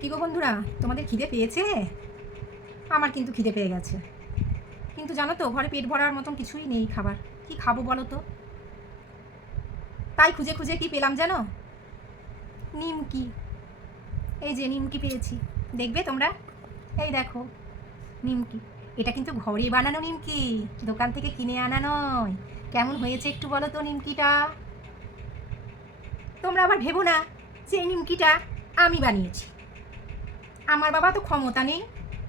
কী গো বন্ধুরা, তোমাদের খিদে পেয়েছে? আমার কিন্তু খিদে পেয়ে গেছে, কিন্তু জানো তো ঘরে পেট ভরার মতন কিছুই নেই খাবার। কি খাবো বলো তো? তাই খুঁজে খুঁজে কি পেলাম জানো? নিমকি। এই যে নিমকি পেয়েছি, দেখবে তোমরা? এই দেখো নিমকি। এটা কিন্তু ঘরে বানানো নিমকি, দোকান থেকে কিনে আনা নয়। কেমন হয়েছে একটু বলো তো নিমকিটা? তোমরা আবার ভেবো না যে এই নিমকিটা আমি বানিয়েছি। আমার বাবা তো ক্ষমতা নেই,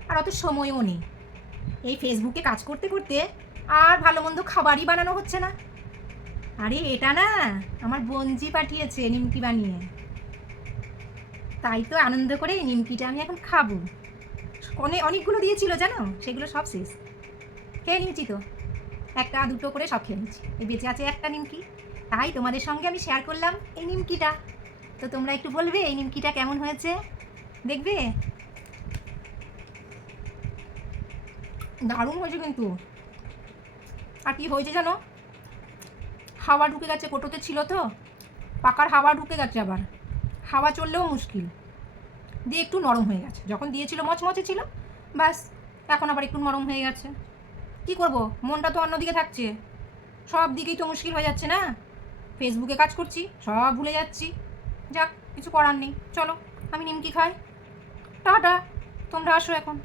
আর অত সময়ও নেই। এই ফেসবুকে কাজ করতে করতে আর ভালো মন্দ খাবারই বানানো হচ্ছে না। আরে এটা না, আমার বোনজি পাঠিয়েছে নিমকি বানিয়ে, তাই তো আনন্দ করে এই নিমকিটা আমি এখন খাবো। অনেকগুলো দিয়েছিল জানো, সেগুলো সব শেষ। খেয়ে নিয়েছি তো, একটা দুটো করে সব খেয়ে নিয়েছি। এই বেঁচে আছে একটা নিমকি, তাই তোমাদের সঙ্গে আমি শেয়ার করলাম এই নিমকিটা। তো তোমরা একটু বলবে এই নিমকিটা কেমন হয়েছে, দেখবে। দারুণ হয়েছে কিন্তু। আর কি হয়েছে জানো, হাওয়া ঢুকে গেছে, কোটোতে ছিল তো, পাকার হাওয়া ঢুকে গেছে, আবার হাওয়া চললেও মুশকিল। দিয়ে একটু নরম হয়ে গেছে, যখন দিয়েছিল মচমচে ছিল, ব্যাস এখন আবার একটু নরম হয়ে গেছে। কি করব, মনটা তো অন্যদিকে থাকছে, সব দিকেই তো মুশকিল হয়ে যাচ্ছে না। ফেসবুকে কাজ করছি, সব ভুলে যাচ্ছি। যাক, কিছু করার নেই, চলো আমি নিমকি খাই। টাটা, তোমরা আসো এখন।